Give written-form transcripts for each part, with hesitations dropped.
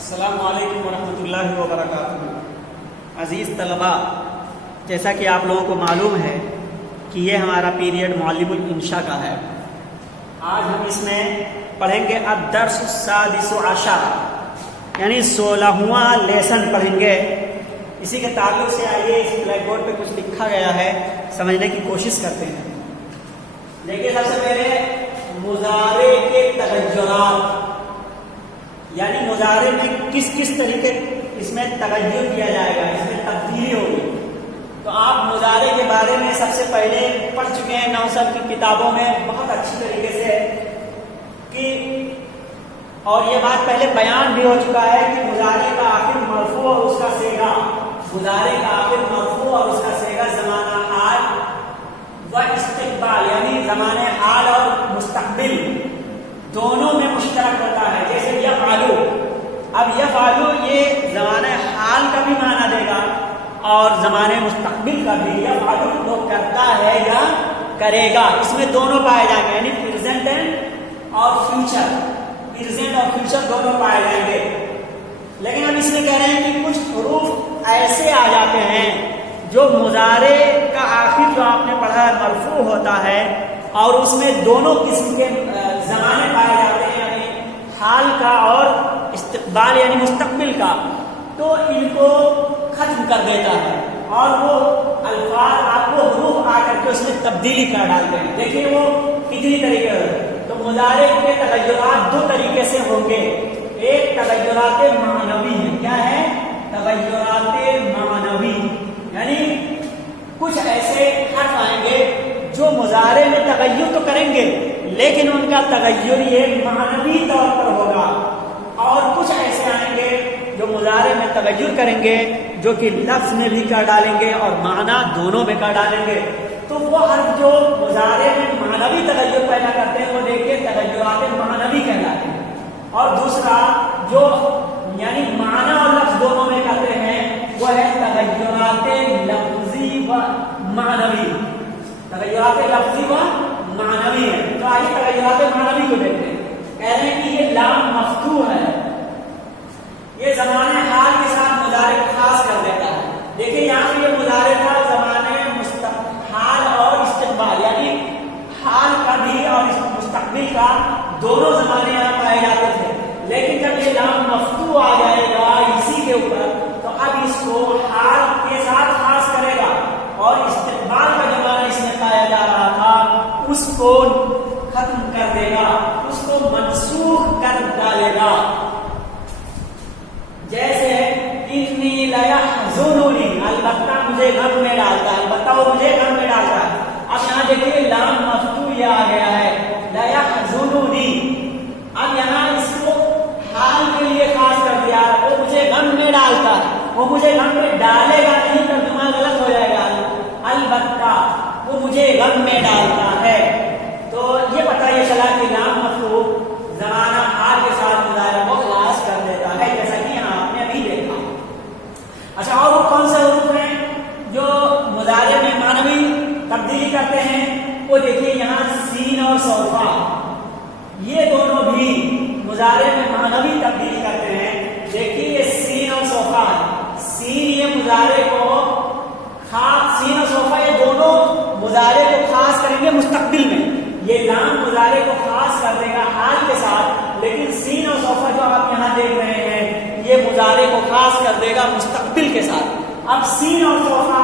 السلام علیکم ورحمۃ اللہ وبرکاتہ۔ عزیز طلباء، جیسا کہ آپ لوگوں کو معلوم ہے کہ یہ ہمارا پیریڈ معلم الانشاء کا ہے۔ آج ہم اس میں پڑھیں گے الدرس السادس عشر، یعنی 16واں لیسن پڑھیں گے۔ اسی کے تعلق سے آئیے اس بلیک بورڈ پہ کچھ لکھا گیا ہے، سمجھنے کی کوشش کرتے ہیں۔ دیکھیے سب سے پہلے مضارع کے تغیرات، یعنی مضارع میں کس کس طریقے اس میں تغیر کیا جائے گا، اس میں تبدیلی ہوگی۔ تو آپ مضارع کے بارے میں سب سے پہلے پڑھ چکے ہیں نوسب کی کتابوں میں بہت اچھی طریقے سے کہ، اور یہ بات پہلے بیان بھی ہو چکا ہے کہ مضارع کا آخر مرفوع اور اس کا صیغہ، مضارع کا آخر مرفوع اور اس کا صیغہ زمانہ حال و استقبال، یعنی زمانہ حال اور مستقبل دونوں میں مشترک ہوتا ہے۔ جیسے یفعلو، اب یفعلو یہ زمانہ حال کا بھی معنی دے گا اور زمانہ مستقبل کا بھی۔ یفعلو وہ کرتا ہے یا کرے گا، اس میں دونوں پائے جائیں گے، یعنی پریزنٹ اور فیوچر، پریزنٹ اور فیوچر دونوں پائے جائیں گے۔ لیکن اب اس میں کہہ رہے ہیں کہ کچھ حروف ایسے آ جاتے ہیں جو مضارع کا آخر جو آپ نے پڑھا ہے مرفوع ہوتا ہے اور اس میں دونوں قسم کے زمانے پائے جاتے ہیں، یعنی حال کا اور استقبال یعنی مستقبل کا، تو ان کو ختم کر دیتا ہے اور وہ الفاظ آپ کو حروف آ کر کے اس میں تبدیلی کر ڈالتے ہیں۔ دیکھیے وہ کتنی طریقے سے، تو مضارع کے تغیرات دو طریقے سے ہوں گے۔ ایک تغیرات معنوی ہے، کیا ہے؟ تغیرات معنوی، یعنی کچھ ایسے حرف آئیں گے جو مضارع میں تغیر تو کریں گے لیکن ان کا تغیر یہ معنوی طور پر ہوگا، اور کچھ ایسے آئیں گے جو مضارع میں تغیر کریں گے جو کہ لفظ میں بھی کر ڈالیں گے اور معنی دونوں میں کر ڈالیں گے۔ تو وہ حرف جو مضارع میں معنوی تغیر پیدا کرتے ہیں وہ دیکھیے تغیرات معنوی کہلاتے ہیں، اور دوسرا جو یعنی معنی اور لفظ دونوں میں کرتے ہیں وہ ہے تغیرات لفظی و معنوی، تغیرات لفظی و معنوی ہے۔ تو آئیے تغیرات معنوی کو دیکھتے ہیں۔ کہہ رہے ہیں کہ یہ لام مفتوح ہے، یہ زمانہ حال کے ساتھ مضارع کو خاص کر دیتا ہے۔ دیکھیے یہاں پہ یہ مضارع تھا زمانہ حال اور استقبال، یعنی حال کا بھی اور مستقبل کا دونوں زمانے یہاں پائے جاتے تھے، لیکن جب یہ لام مفتوح آ جائے گا اسی کے اوپر تو اب اس کو حال کے ساتھ خاص کرے گا اور استقبال کا زمانہ اس میں پایا جا رہا تھا اس کو ختم کر دے گا، اس کو منسوخ کر ڈالے گا۔ جیسے انی لیحزننی، البتہ مجھے غم میں ڈالتا ہے، البتہ وہ مجھے غم میں ڈالتا ہے۔ اب یہاں دیکھیے لام مفتوح یہ آ گیا ہے لیحزننی، اب یہاں اس کو حال کے لیے خاص کر دیا، وہ مجھے غم میں ڈالتا ہے، وہ مجھے غم میں ڈالے گا نہیں، ترجمہ غلط ہو جائے گا، البتہ وہ مجھے غم میں ڈالتا ہے۔ تو یہ پتہ یہ چلا کہ لام مفتوح زمانہ حال کے ساتھ مضارع کو خلاص کر دیتا ہے، جیسا کہ یہاں آپ نے ابھی دیکھا۔ اچھا، اور وہ کون سے حروف ہیں جو مضارع میں معنوی تبدیلی کرتے ہیں؟ وہ دیکھیے یہاں سین اور صوفہ، یہ دونوں بھی مضارع میں معنوی تبدیلی کرتے ہیں۔ دیکھیے یہ سین اور صوفہ، سین یہ مضارع کو خاص، سین اور صوفہ یہ دونوں مضارع کو خاص کریں گے مستقبل میں، یہ لام مضارع کو خاص کر دے گا حال کے ساتھ، لیکن سین اور صوفہ جو آپ یہاں دیکھ رہے ہیں یہ مضارع کو خاص کر دے گا مستقبل کے ساتھ۔ اب سین اور صوفہ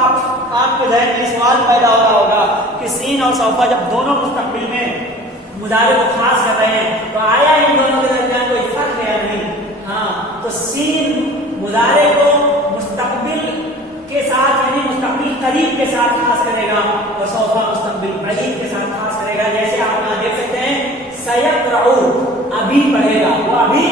آپ کے ذہن میں سوال پیدا ہو رہا ہوگا کہ سین اور صوفہ جب دونوں مستقبل میں مضارع کو خاص کر رہے ہیں تو آیا ان دونوں کے درمیان کوئی فرق ہے یا نہیں؟ ہاں، تو سین مضارع کو مستقبل کے ساتھ یعنی مستقبل قریب کے ساتھ خاص کرے گا اور صوفہ مستقبل بعید کے ساتھ خاص کرے گا۔ جیسے آپ یہاں دیکھ سکتے ہیں سیقرؤ، ابھی پڑھے گا، وہ ابھی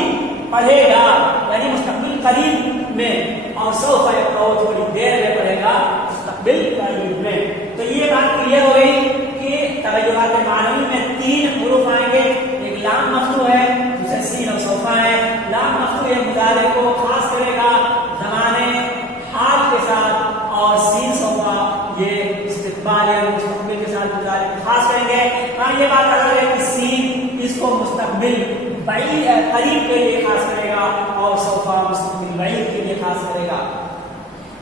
پڑھے گا یعنی مستقبل قریب میں، اور سوف یقرؤ تھوڑی دیر میں پڑھے گا مستقبل قریب میں۔ تو یہ بات کلیئر ہو گئی کہ تغیرات معنوی میں تین حروف آئیں گے، ایک لام مفتوح ہے، دوسرے سین اور صوفہ ہے۔ لام مفتوح یہ مضارع کو خاص کرے گا زمانے حال کے ساتھ، اور سین صوفہ یہ استقبال یا مستقبل کے ساتھ مضارع کو خاص کریں گے۔ ہاں یہ بات الگ ہے کہ سین اس کو مستقبل بعید قریب کے لیے خاص کرے گا اور صوفہ احساس کرے گا۔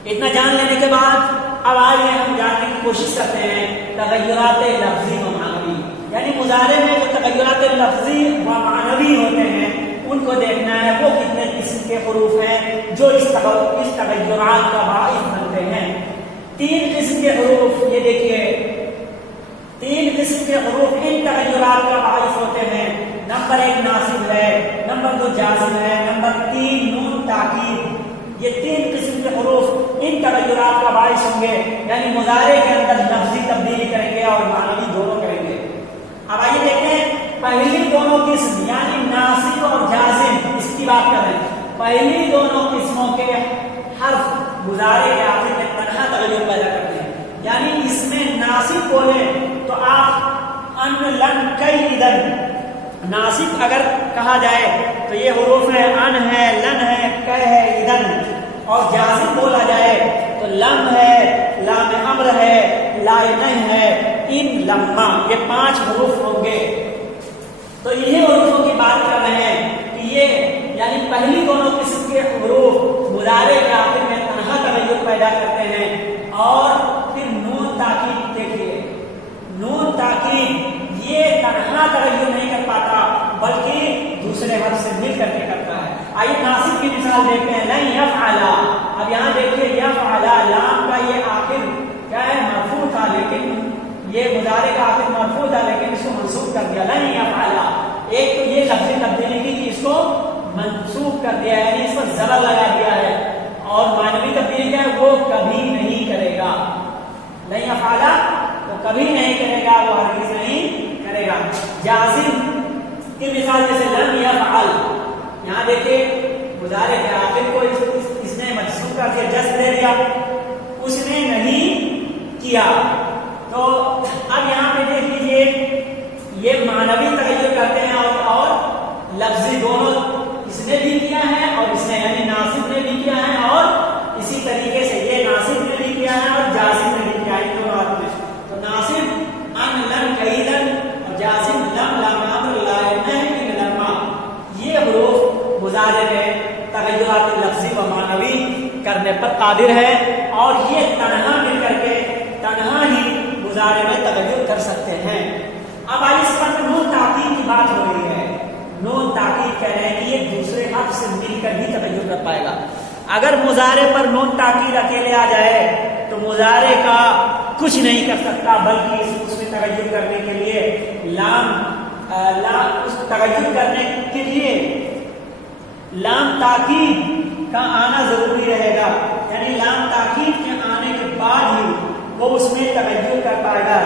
اتنا جان لینے کے بعد اب آئیے ہم جاننے کی کوشش کرتے ہیں تغیرات لفظی و معنوی، یعنی مضارع میں جو تغیرات لفظی و معنوی ہوتے ہیں ان کو دیکھنا ہے، وہ کتنے قسم کے حروف ہیں جو اس تغیرات کا باعث بنتے ہیں۔ 3 قسم کے حروف، یہ دیکھیے 3 قسم کے حروف ان تغیرات کا باعث ہوتے ہیں۔ نمبر 1 ناصب ہے، نمبر 2 جازم ہے، نمبر 3 نون تاکید۔ یہ 3 قسم کے حروف ان تغیرات کا باعث ہوں گے، یعنی مضارع کے اندر لفظی تبدیلی کریں گے اور معنوی دونوں کریں گے۔ اب آئیے دیکھتے ہیں پہلی دونوں قسم یعنی ناصب اور جازم، اس کی بات کریں۔ پہلی دونوں قسموں کے حرف مضارع کے آخر میں تنہا تغیر پیدا کرتے ہیں، یعنی اس میں ناصب بولیں تو آپ ان لن کئی ادن، ناصب اگر کہا جائے تو یہ حروف ہے ان ہے، لن ہے، کہ ہے، ادن، اور جازم بولا جائے تو لم ہے، لام امر ہے، لائن ہے، ان لما، یہ 5 حروف ہوں گے۔ تو انہیں حروفوں کی بات کر رہے ہیں کہ یہ یعنی پہلی دونوں قسم کے حروف مضارع کے آخر میں تنہا تغیر پیدا کرتے ہیں۔ اور پھر نون تاکید دیکھیے، نون تاکید یہ تنہا تغیر نہیں کر پاتا بلکہ دوسرے حرف سے مل کر کے کرتا ہے۔ آئیے ناصب کی مثال دیکھتے ہیں، لن یفعل۔ اب یہاں دیکھیے یفعل، لام کا یہ آخر کیا ہے، مرفوع تھا، لیکن یہ مضارع کا آخر مرفوع تھا لیکن اس کو منصوب کر دیا، لن یفعل۔ ایک تو یہ لفظی تبدیلی کی کہ اس کو منصوب کر دیا ہے، یعنی اس پر زبر لگا دیا ہے، اور معنوی تبدیلی کیا ہے، وہ کبھی نہیں کرے گا۔ لن یفعل وہ کبھی نہیں کرے گا، وہ ہرگز نہیں کرے گا۔ جازم کی مثال جیسے لم یفعل، یہاں دیکھیں مضارع کے آخر کو اس نے منصوب کر دیا، جزم دے دیا، اس نے نہیں کیا۔ تو اب یہاں پہ دیکھ لیجیے یہ معنوی تغیر کرتے ہیں اور لفظی دونوں، اس نے بھی کیا ہے اور اس نے یعنی ناصب نے بھی کیا ہے، اور اسی طریقے سے یہ ناصب نے بھی کیا ہے اور جازم نے بھی کیا ہے، ان دونوں حالت میں۔ تو ناصب ان لن کیدن اور جازم لم لام امر لائن لما، یہ حروف مضارع میں تغیرات لفظی و معنوی کرنے پر قادر ہے، اور یہ تنہا مل کر کے تنہا ہی مضارع میں تغیر کر سکتے ہیں۔ اب آئیے اس پر نون تاکید کی بات ہو رہی ہے۔ نون تاکید کہہ رہے ہیں کہ یہ دوسرے حرف سے مل کر ہی تغیر کر پائے گا۔ اگر مضارع پر نون تاکید اکیلے آ جائے تو مضارع کا کچھ نہیں کر سکتا، بلکہ اس میں تغیر کرنے کے لیے اس تغیر کرنے کے لیے لام تاکید کا آنا ضروری رہے گا، یعنی لام تاکید کے آنے کے بعد ہی وہ اس میں تغیر کر پائے گا۔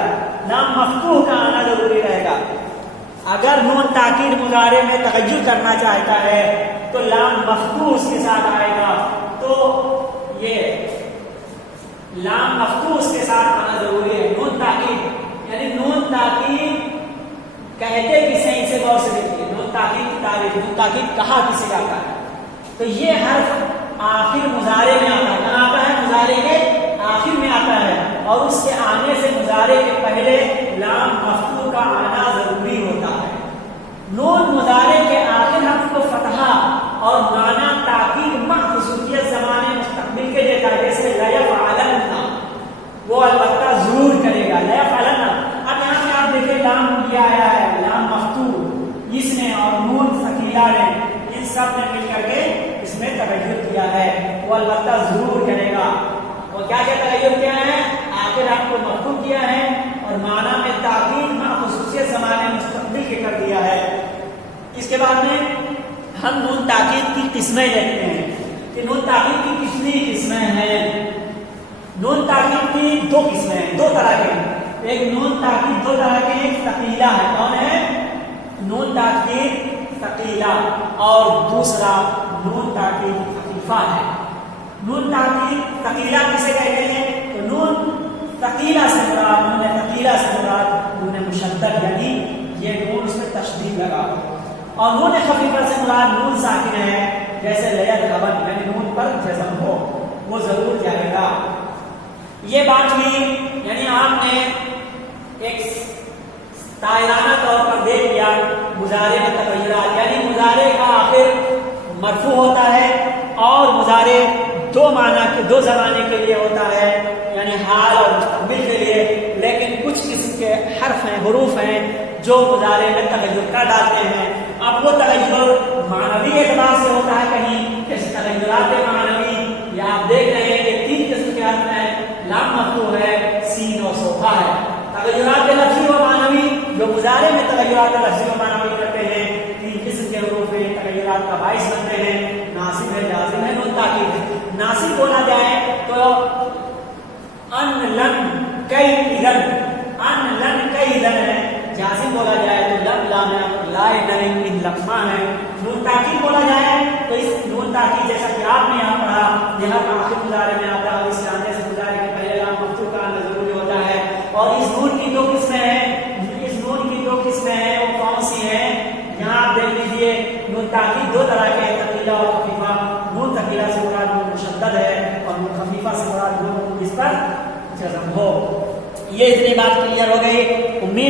لام مفتوح کا آنا ضروری رہے گا۔ اگر نون تاکید مضارع میں تغیر کرنا چاہتا ہے تو لام مفتوح اس کے ساتھ آئے گا، تو یہ لام مفتوح اس کے ساتھ آنا ضروری ہے۔ نون تاکید یعنی نون تاکید کہتے کسے، ان سے غور سے دیکھیے، نون تاکید کی تعریف، نون تاکید کہا کسے جاتا ہے، تو یہ حرف آخر مضارع میں آتا ہے، کہاں آتا ہے، مضارع کے آخر میں آتا ہے، اور اس کے آنے سے مضارع کے پہلے لام مفتوح کا آنا ضروری ہوتا ہے۔ نون مضارع کے آخر حرف کو فتحہ اور معنی تاکید مع خصوصیت زمانے مستقبل کے دیتا ہے، جیسے لیفعلن، وہ البتہ ضرور کرے گا، لیفعلن۔ اب یہاں پہ آپ دیکھیں لام کیا آیا ہے، لام مفتوح اس نے اور نون ثقیلہ نے، ان سب نے مل کر کے اس میں تغیر کیا ہے، وہ البتہ ضرور کرے گا۔ اور کیا کیا تغیر کیا ہے، آخر آپ کو مفتوح کیا ہے اور معنی میں تاکید مع خصوصیت زمانے مستقبل کے کر دیا ہے۔ اس کے بعد میں ہم نون تاکید کی قسمیں دیکھتے ہیں کہ نون تاکید کی کتنی قسمیں ہیں۔ نون تاکید کی 2 قسمیں ہیں، 2 طرح کے ہیں۔ ایک نون تاکید 2 طرح کے، ایک ثقیلہ ہے، کون ہے، نون تاکید ثقیلہ، اور دوسرا نون تاکید خفیفہ ہے۔ نون تاکید ثقیلہ کسے کہتے ہیں، تو نون ثقیلہ سے مراد، نون ثقیلہ سے مراد نون مشدد، یعنی یہ نون اس میں تشدید لگا، اور نون خفیفہ سے مراد نون ساکن ہے، جیسے لیذهبن، یعنی نون پر جزم ہو، وہ ضرور جائے گا۔ یہ بات ہوئی، یعنی آپ نے ایک تائرانہ طور پر دیکھ لیا مضارع میں تغیرات، یعنی مضارع کا آخر مرفوع ہوتا ہے اور مضارع دو زمانے کے لیے ہوتا ہے، یعنی حال اور مستقبل کے لیے، لیکن کچھ قسم کے حرف ہیں، حروف ہیں جو مضارع میں تغیر کا ڈالتے ہیں۔ اب وہ تغیر معنوی اعتبار سے ہوتا ہے کہیں جیسے تغیرات معنوی، یہ آپ دیکھ رہے ہیں کہ تین قسم کے حرف ہیں، لام مفتوح ہے، سین اور صوفہ ہے۔ تغیرات لفظی و معنوی جو مضارع میں تغیرات لفظی و معنوی کرتے ہیں، تین قسم کے حروف ہیں، تغیرات کا باعث بنتے ہیں، ناصب ہے، جازم ہے، نون تاکید ہے۔ ناصب بولا جائے تو ان لن کئی اذن، ان لن کئی اذن ہے۔ جازم بولا جائے تو لم لام لائے نہیں ان لقمان ہے۔ نون تاکید بولا جائے تو اس نون تاکید جیسا کہ آپ نے یہاں پڑھا، یہاں آخر مضارع میں آتا ہے، اس جاننے سے مضارع کے پہلے لام مفتوح کا آنا ضروری ہوتا ہے۔ اور اس نون کی دو قسمیں ہیں، اس نون کی دو قسمیں ہیں، وہ کون سی ہیں؟ یہاں آپ دیکھ لیجیے، نون تاکید دو طرح کے ہیں، ثقیلہ اور خفیفہ۔ نون ثقیلہ سے مراد نون مشدد ہے اور نون خفیفہ سے مراد نون جس پر جزم ہو۔ یہ اتنی بات کلیئر ہو گئی، امید